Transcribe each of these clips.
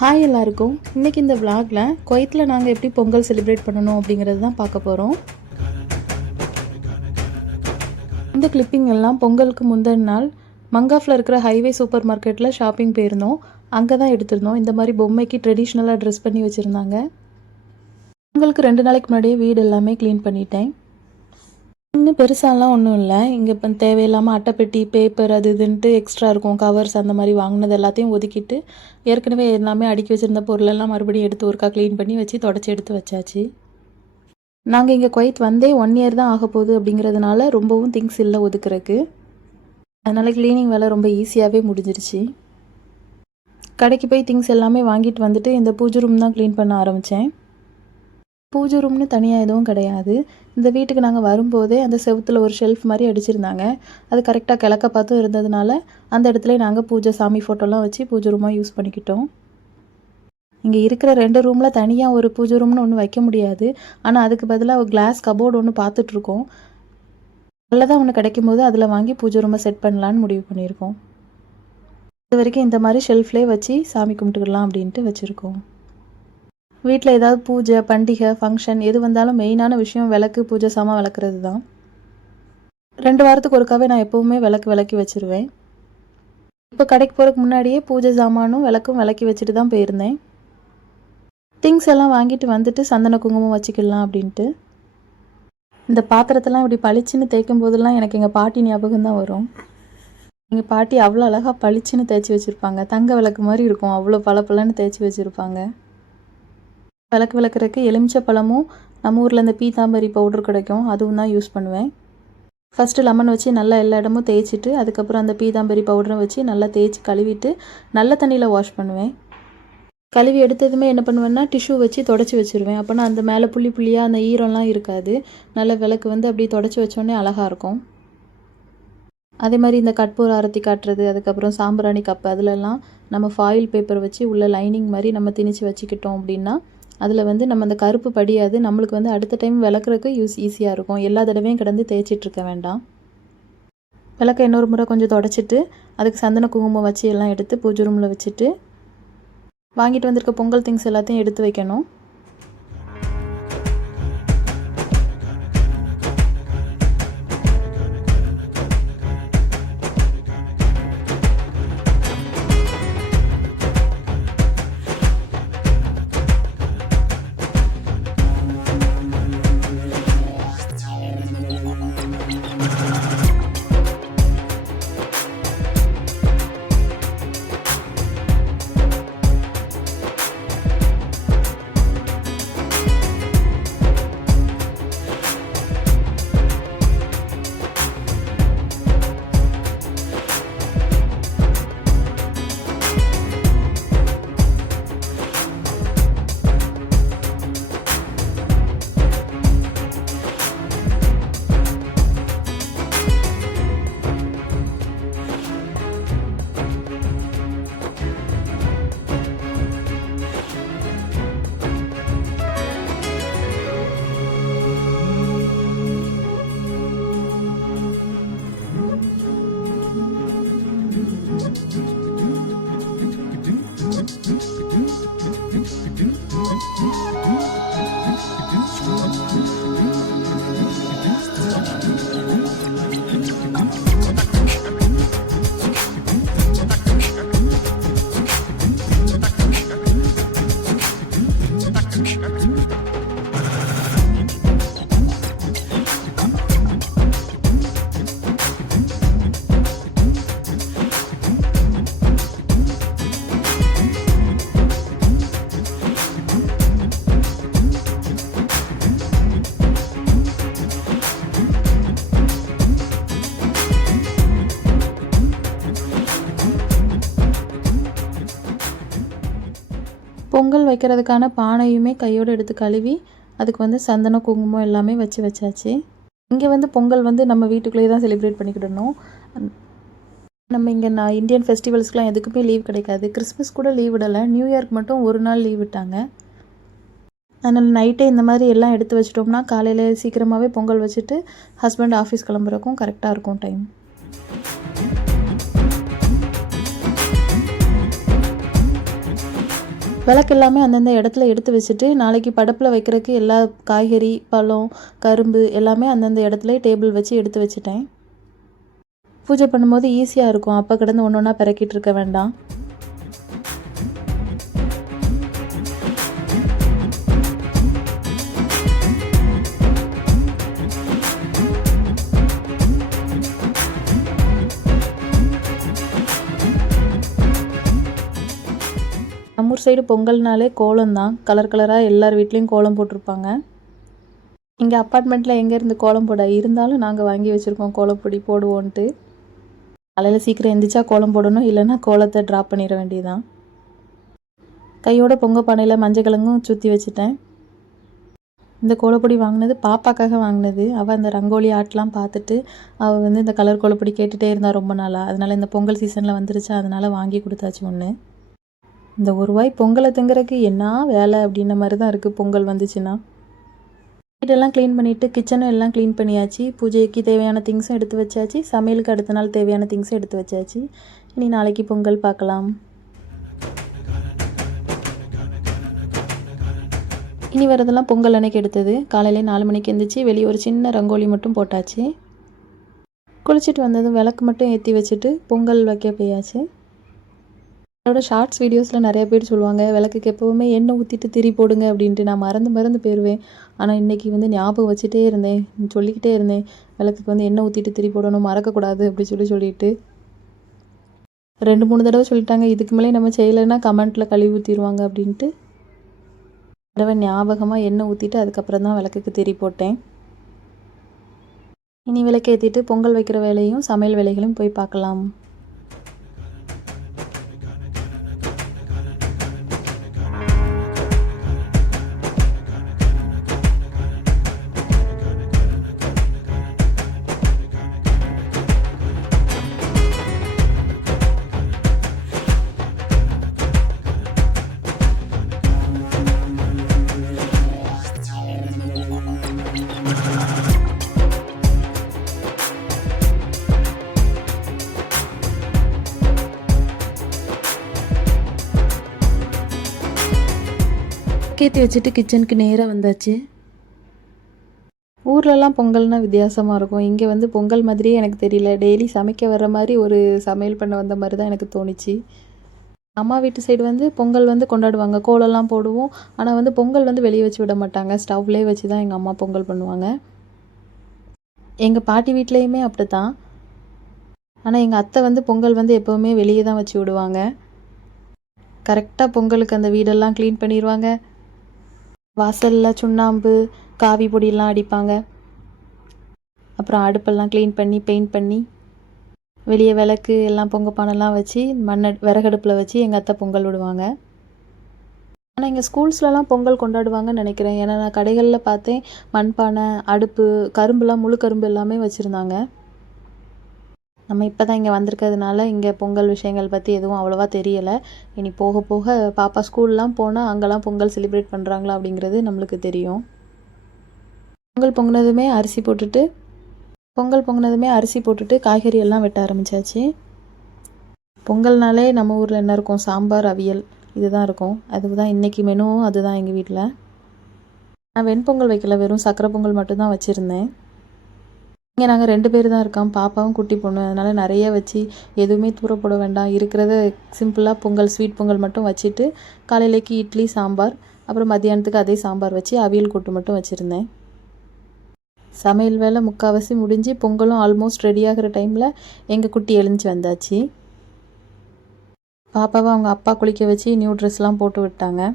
Hi எல்லாருக்கும். இன்றைக்கி இந்த விளாகில் குவைத்தில் நாங்கள் எப்படி பொங்கல் செலிப்ரேட் பண்ணணும் அப்படிங்கிறது தான் பார்க்க போகிறோம். இந்த கிளிப்பிங் எல்லாம் பொங்கலுக்கு முந்தின நாள் மங்காஃபில் இருக்கிற ஹைவே சூப்பர் மார்க்கெட்டில் ஷாப்பிங் போயிருந்தோம். அங்கே தான் எடுத்திருந்தோம். இந்த மாதிரி பொம்மைக்கு ட்ரெடிஷ்னலாக ட்ரெஸ் பண்ணி வச்சுருந்தாங்க. பொங்கலுக்கு 2 நாளைக்கு முன்னாடியே வீடு எல்லாமே க்ளீன் பண்ணிட்டேன். இன்னும் பெருசாலாம் ஒன்றும் இல்லை. இங்கே இப்போ தேவையில்லாமல் அட்டைப்பெட்டி, பேப்பர் அது இதுன்ட்டு எக்ஸ்ட்ரா இருக்கும், கவர்ஸ் அந்த மாதிரி வாங்கினது எல்லாத்தையும் ஒதுக்கிட்டு ஏற்கனவே எல்லாமே அடுக்கி வச்சுருந்த பொருளெல்லாம் மறுபடியும் எடுத்து ஒருக்கா க்ளீன் பண்ணி வச்சு தொடச்சி எடுத்து வச்சாச்சு. நாங்கள் இங்கே குவைத் வந்தே 1 இயர் தான் ஆக போகுது அப்படிங்கிறதுனால ரொம்பவும் திங்ஸ் இல்லை ஒதுக்குறதுக்கு. அதனால் க்ளீனிங் வேலை ரொம்ப ஈஸியாகவே முடிஞ்சிருச்சு. கடைக்கு போய் திங்ஸ் எல்லாமே வாங்கிட்டு வந்துட்டு இந்த பூஜை ரூம் தான் க்ளீன் பண்ண ஆரம்பித்தேன். பூஜை ரூம்னு தனியாக எதுவும் கிடையாது. இந்த வீட்டுக்கு நாங்கள் வரும்போதே அந்த செவுத்தில் ஒரு ஷெல்ஃப் மாதிரி அடிச்சிருந்தாங்க. அது கரெக்டாக கிழக்க பார்த்தும் இருந்ததுனால அந்த இடத்துல நாங்கள் பூஜை சாமி ஃபோட்டோலாம் வச்சு பூஜை ரூமாக யூஸ் பண்ணிக்கிட்டோம். இங்கே இருக்கிற 2 ரூமில் தனியாக ஒரு பூஜை ரூம்னு ஒன்று வைக்க முடியாது. ஆனால் அதுக்கு பதிலாக ஒரு கிளாஸ் கபோர்டு ஒன்று பார்த்துட்ருக்கோம். நல்லதாக ஒன்று கிடைக்கும் போது அதில் வாங்கி பூஜை ரூமை செட் பண்ணலான்னு முடிவு பண்ணியிருக்கோம். இது வரைக்கும் இந்த மாதிரி ஷெல்ஃப்லேயே வச்சு சாமி கும்பிட்டுக்கலாம் அப்படின்ட்டு வச்சுருக்கோம். வீட்டில் ஏதாவது பூஜை, பண்டிகை, ஃபங்க்ஷன் எது வந்தாலும் மெயினான விஷயம் விளக்கு, பூஜை சாமான் விளக்குறது தான். 2 வாரத்துக்கு ஒருக்காவே நான் எப்போவுமே விளக்கி வச்சுருவேன். இப்போ கடைக்கு போகிறதுக்கு முன்னாடியே பூஜை சாமானும் விளக்கும் விளக்கி வச்சுட்டு தான் போயிருந்தேன். திங்ஸ் எல்லாம் வாங்கிட்டு வந்துட்டு சந்தன குங்குமம் வச்சுக்கலாம் அப்படின்ட்டு. இந்த பாத்திரத்தெல்லாம் இப்படி பளிச்சுன்னு தேய்க்கும் போதெல்லாம் எனக்கு எங்கள் பாட்டி ஞாபகம் தான் வரும். எங்கள் பாட்டி அவ்வளோ அழகாக பளிச்சுன்னு தேய்ச்சி வச்சுருப்பாங்க. தங்க விளக்கு மாதிரி இருக்கும், அவ்வளோ பளபளன்னு தேய்ச்சி வச்சுருப்பாங்க. விளக்கு விளக்குறதுக்கு எலுமிச்சை பழமும் நம்ம ஊரில் இந்த பீதாம்பரி பவுடர் கிடைக்கும், அதுவும் தான் யூஸ் பண்ணுவேன். ஃபஸ்ட்டு லெமன் வச்சு நல்லா எல்லா இடமும் தேய்ச்சிட்டு அதுக்கப்புறம் அந்த பீதாம்பரி பவுடரை வச்சு நல்லா தேய்ச்சி கழுவிட்டு நல்ல தண்ணியில் வாஷ் பண்ணுவேன். கழுவி எடுத்ததுமே என்ன பண்ணுவேன்னா டிஷ்யூ வச்சு தொடச்சி வச்சுருவேன். அப்போனா அந்த மேலே புள்ளி புள்ளியாக அந்த ஈரம்லாம் இருக்காது. நல்ல விளக்கு அப்படியே தொடச்சி வச்சோடனே அழகாக இருக்கும். அதே மாதிரி இந்த கற்பூர ஆரத்தி காட்டுறது, அதுக்கப்புறம் சாம்பிராணி கப்பு, அதிலெல்லாம் நம்ம ஃபாயில் பேப்பர் வச்சு உள்ள லைனிங் மாதிரி நம்ம திணிச்சு வச்சுக்கிட்டோம் அப்படின்னா அதில் நம்ம அந்த கருப்பு படியாது. நம்மளுக்கு அடுத்த டைம் விளக்குறதுக்கு ஈஸியாக இருக்கும். எல்லா தடவையும் கிடந்து தேய்ச்சிட்ருக்க வேண்டாம். விளக்க இன்னொரு முறை கொஞ்சம் தொடச்சிட்டு அதுக்கு சந்தன குங்குமம் வச்சு எல்லாம் எடுத்து பூஜை ரூமில் வச்சுட்டு வாங்கிட்டு வந்திருக்க பொங்கல் திங்ஸ் எல்லாத்தையும் எடுத்து வைக்கணும். பொங்கல் வைக்கிறதுக்கான பானையுமே கையோடு எடுத்து கழுவி அதுக்கு சந்தன குங்குமம் எல்லாமே வச்சாச்சு. இங்கே பொங்கல் நம்ம வீட்டுக்குள்ளேயே தான் செலிப்ரேட் பண்ணிக்கிடணும். நம்ம இங்கே இந்தியன் ஃபெஸ்டிவல்ஸ்க்குலாம் எதுக்குமே லீவ் கிடைக்காது. கிறிஸ்மஸ் கூட லீவ் விடலை, நியூ இயர்க்கு மட்டும் 1 நாள் லீவ் விட்டாங்க. அதனால் நைட்டே இந்த மாதிரி எல்லாம் எடுத்து வச்சிட்டோம்னா காலையில் சீக்கிரமாகவே பொங்கல் வச்சுட்டு ஹஸ்பண்ட் ஆஃபீஸ் கிளம்புறக்கும் கரெக்டாக இருக்கும் டைம். விளக்கு எல்லாமே அந்தந்த இடத்துல எடுத்து வச்சுட்டு நாளைக்கு படப்பில் வைக்கிறதுக்கு எல்லா காய்கறி பழம் கரும்பு எல்லாமே அந்தந்த இடத்துல டேபிள் வச்சு எடுத்து வச்சுட்டேன். பூஜை பண்ணும்போது ஈஸியாக இருக்கும், அப்போ கிடந்து ஒன்று ஒன்றா பிறக்கிட்டு இருக்க வேண்டாம். நம்ம ஊர் சைடு பொங்கல்னாலே கோலம் தான், கலர் கலராக எல்லார் வீட்லேயும் கோலம் போட்டிருப்பாங்க. இங்கே அப்பார்ட்மெண்ட்டில் எங்கேருந்து கோலம் போட இருந்தாலும் நாங்கள் வாங்கி வச்சுருக்கோம் கோலப்பொடி போடுவோன்ட்டு. காலையில் சீக்கிரம் எந்திரிச்சா கோலம் போடணும், இல்லைன்னா கோலத்தை ட்ராப் பண்ணிட வேண்டியதான். கையோட பொங்க பானையில் மஞ்சள் கிழங்கும் சுற்றி வச்சுட்டேன். இந்த கோலப்பொடி வாங்கினது பாப்பாக்காக வாங்கினது. அவள் அந்த ரங்கோலி ஆர்ட்லாம் பார்த்துட்டு அவள் வந்து இந்த கலர் கோலப்பொடி கேட்டுகிட்டே இருந்தால் ரொம்ப நாளாக. அதனால் இந்த பொங்கல் சீசனில் வந்துருச்சா, அதனால் வாங்கி கொடுத்தாச்சு ஒன்று. இந்த ஒரு வாய் பொங்கலை திங்கிறதுக்கு என்ன வேலை அப்படின்ன மாதிரி தான் இருக்குது பொங்கல் வந்துச்சுன்னா. வீடெல்லாம் க்ளீன் பண்ணிவிட்டு கிச்சனும் எல்லாம் க்ளீன் பண்ணியாச்சு. பூஜைக்கு தேவையான திங்ஸும் எடுத்து வச்சாச்சு. சமையலுக்கு அடுத்த நாள் தேவையான திங்ஸும் எடுத்து வச்சாச்சு. இனி நாளைக்கு பொங்கல் பார்க்கலாம். இனி வரதெல்லாம் பொங்கல் அன்னைக்கு எடுத்தது. காலையிலே 4 மணிக்கு எழுந்திரிச்சு வெளியே ஒரு சின்ன ரங்கோலி மட்டும் போட்டாச்சு. குளிச்சுட்டு வந்ததும் விளக்கு மட்டும் ஏற்றி வச்சுட்டு பொங்கல் வைக்க போயாச்சு. என்னோட ஷார்ட்ஸ் வீடியோஸில் நிறைய பேர் சொல்லுவாங்க விளக்குக்கு எப்போவுமே எண்ணெய் ஊற்றிட்டு திரி போடுங்க அப்படின்ட்டு. நான் மறந்து போயிடுவேன். ஆனால் இன்றைக்கி வந்து ஞாபகம் வச்சுட்டே இருந்தேன், சொல்லிக்கிட்டே இருந்தேன் விளக்குக்கு வந்து எண்ணெய் ஊற்றிட்டு திரி போடணும், மறக்கக்கூடாது அப்படி சொல்லிட்டு 2-3 தடவை சொல்லிட்டாங்க. இதுக்கு மேலே நம்ம செய்யலைன்னா கமெண்ட்டில் கழுவி ஊற்றிடுவாங்க அப்படின்ட்டு தடவை ஞாபகமாக எண்ணெய் ஊற்றிட்டு அதுக்கப்புறம் தான் விளக்குக்கு திரி போட்டேன். இனி விளக்கு ஏற்றிட்டு பொங்கல் வைக்கிற வேலையும் சமையல் வேலைகளையும் போய் பார்க்கலாம். கேத்தி வச்சுட்டு கிச்சனுக்கு நேராக வந்தாச்சு. ஊர்லலாம் பொங்கல்னால் வித்தியாசமாக இருக்கும். இங்கே வந்து பொங்கல் மாதிரியே எனக்கு தெரியல. டெய்லி சமைக்க வர்ற மாதிரி ஒரு சமையல் பண்ண வந்த மாதிரி தான் எனக்கு தோணுச்சு. அம்மா வீட்டு சைடு வந்து பொங்கல் வந்து கொண்டாடுவாங்க, கோலம்லாம் போடுவோம். ஆனால் வந்து பொங்கல் வந்து வெளியே வச்சு விட மாட்டாங்க, ஸ்டவ்லேயே வச்சு தான் எங்கள் அம்மா பொங்கல் பண்ணுவாங்க. எங்கள் பாட்டி வீட்லேயுமே அப்படி தான். ஆனால் எங்கள் அத்தை வந்து பொங்கல் வந்து எப்போவுமே வெளியே தான் வச்சு விடுவாங்க. கரெக்டாக பொங்கலுக்கு அந்த வீடெல்லாம் க்ளீன் பண்ணிடுவாங்க. வாசலில் சுண்ணாம்பு காவி பொடியெல்லாம் அடிப்பாங்க. அப்புறம் அடுப்பெல்லாம் க்ளீன் பண்ணி பெயிண்ட் பண்ணி வெளியே விளக்கு எல்லாம் பொங்க பானைலாம் வச்சு விறகடுப்பில் வச்சு எங்கள் அத்தை பொங்கல் விடுவாங்க. ஆனால் எங்கள் ஸ்கூல்ஸ்லலாம் பொங்கல் கொண்டாடுவாங்கன்னு நினைக்கிறேன். ஏன்னா நான் கடைகளில் பார்த்தேன் மண்பானை அடுப்பு கரும்புலாம் முழு கரும்பு எல்லாமே வச்சுருந்தாங்க. நம்ம இப்போ தான் இங்கே வந்திருக்கிறதுனால இங்கே பொங்கல் விஷயங்கள் பற்றி எதுவும் அவ்வளோவா தெரியலை. இனி போக போக பாப்பா ஸ்கூல்லாம் போனால் அங்கெல்லாம் பொங்கல் செலிப்ரேட் பண்ணுறாங்களா அப்படிங்கிறது நம்மளுக்கு தெரியும். பொங்கல் பொங்கினதுமே அரிசி போட்டுட்டு காய்கறி எல்லாம் வெட்ட ஆரம்பித்தாச்சு. பொங்கல்னாலே நம்ம ஊரில் என்ன இருக்கும், சாம்பார் அவியல் இதுதான் இருக்கும். அதுதான் இன்றைக்கி மெனுவும் அதுதான் எங்கள் வீட்டில். நான் வெண்பொங்கல் வைக்கல, வெறும் சக்கரை பொங்கல் மட்டும்தான் வச்சுருந்தேன். இங்கே நாங்கள் 2 பேர் தான் இருக்கோம், பாப்பாவும் குட்டி பொண்ணு. அதனால் நிறைய வச்சு எதுவுமே தூர போட வேண்டாம், இருக்கிறத சிம்பிளாக பொங்கல் ஸ்வீட் பொங்கல் மட்டும் வச்சுட்டு காலையிலேக்கு இட்லி சாம்பார், அப்புறம் மத்தியானத்துக்கு அதே சாம்பார் வச்சு அவியல் கூட்டு மட்டும் வச்சுருந்தேன். சமையல் வேலை முக்கால்வாசி முடிஞ்சு பொங்கலும் ஆல்மோஸ்ட் ரெடி ஆகிற டைமில் எங்கள் குட்டி எழுந்துச்சி வந்தாச்சு. பாப்பாவை அவங்க அப்பா குளிக்க வச்சு நியூ ட்ரெஸ்லாம் போட்டு விட்டாங்க.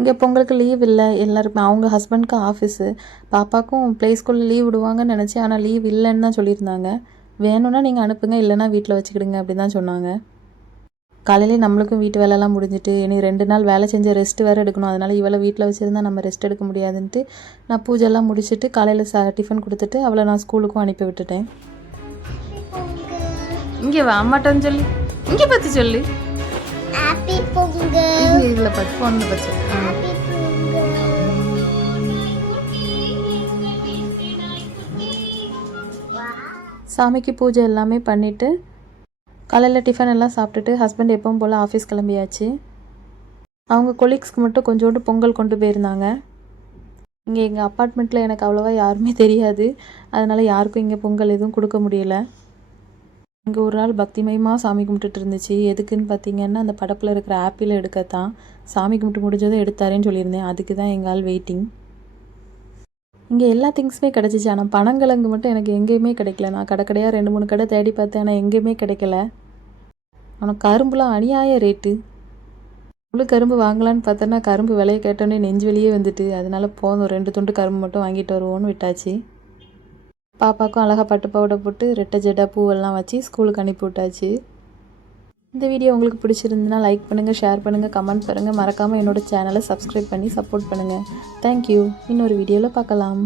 இங்கே பொங்கலுக்கு லீவ் இல்லை எல்லாருக்குமே. அவங்க ஹஸ்பண்டுக்கு ஆஃபீஸு, பாப்பாக்கும் ப்ளே ஸ்கூலில் லீவ் விடுவாங்கன்னு நினச்சேன். ஆனால் லீவ் இல்லைன்னு தான் சொல்லியிருந்தாங்க. வேணும்னா நீங்கள் அனுப்புங்க, இல்லைனா வீட்டில் வச்சுக்கிடுங்க அப்படி தான் சொன்னாங்க. காலையிலே நம்மளுக்கும் வீட்டு வேலைலாம் முடிஞ்சிட்டு இனி 2 நாள் வேலை செஞ்ச ரெஸ்ட் வேறு எடுக்கணும். அதனால் இவளை வீட்டில் வச்சுருந்தா நம்ம ரெஸ்ட் எடுக்க முடியாதுன்ட்டு நான் பூஜைலாம் முடிச்சுட்டு காலையில் டிஃபன் கொடுத்துட்டு அவளை நான் ஸ்கூலுக்கும் அனுப்பி விட்டுட்டேன். இங்கே வா அம்மாட்டன்னு சொல்லி இங்கே பார்த்து சொல்லு. ஹாப்பி பொங்கல். இங்கே இதில் பார்த்து ஃபோனில் பார்த்து சொல்லு. ஹாப்பி பொங்கல். சாமிக்கு பூஜை எல்லாமே பண்ணிவிட்டு காலையில் டிஃபன் எல்லாம் சாப்பிட்டுட்டு ஹஸ்பண்ட் எப்பவும் போல் ஆஃபீஸ் கிளம்பியாச்சு. அவங்க கொலீக்ஸ்க்கு மட்டும் கொஞ்சோண்டு பொங்கல் கொண்டு போயிருந்தாங்க. இங்கே எங்கள் அப்பார்ட்மெண்ட்டில் எனக்கு அவ்வளோவா யாருமே தெரியாது, அதனால் யாருக்கும் இங்கே பொங்கல் எதுவும் கொடுக்க முடியல. இங்கே ஒரு நாள் பக்திமயமாக சாமி கும்பிட்டுட்டு இருந்துச்சு. எதுக்குன்னு பார்த்தீங்கன்னா அந்த படப்பில் இருக்கிற ஆப்பிள் எடுக்கத்தான். சாமி கும்பிட்டு முடிஞ்சதும் எடுத்தாரேன்னு சொல்லியிருந்தேன். அதுக்கு தான் எங்கள் ஆள் வெயிட்டிங். இங்கே எல்லா திங்ஸுமே கிடச்சிச்சு, ஆனால் பனங்கிழங்கு மட்டும் எனக்கு எங்கேயுமே கிடைக்கல. நான் கடையாக 2-3 கடை தேடி பார்த்தேன், ஆனால் எங்கேயுமே கிடைக்கல. ஆனால் கரும்புலாம் அநியாய ரேட்டு. முழு கரும்பு வாங்கலான்னு பார்த்தோன்னா கரும்பு விலையை கேட்டோன்னே நெஞ்சு வெளியே வந்துட்டு, அதனால் போதும் 2 துண்டு கரும்பு மட்டும் வாங்கிட்டு வருவோன்னு விட்டாச்சு. பாப்பாவுக்கும் அழகாக பட்டு பாவாடை போட்டு ரெட்டை ஜடை பூவெல்லாம் வச்சு ஸ்கூலுக்கு அனுப்பி விட்டாச்சு. இந்த வீடியோ உங்களுக்கு பிடிச்சிருந்துன்னா லைக் பண்ணுங்கள், ஷேர் பண்ணுங்கள், கமெண்ட் பண்ணுங்கள். மறக்காமல் என்னோடய சேனலை சப்ஸ்கிரைப் பண்ணி சப்போர்ட் பண்ணுங்கள். தேங்க்யூ. இன்னொரு வீடியோவில் பார்க்கலாம்.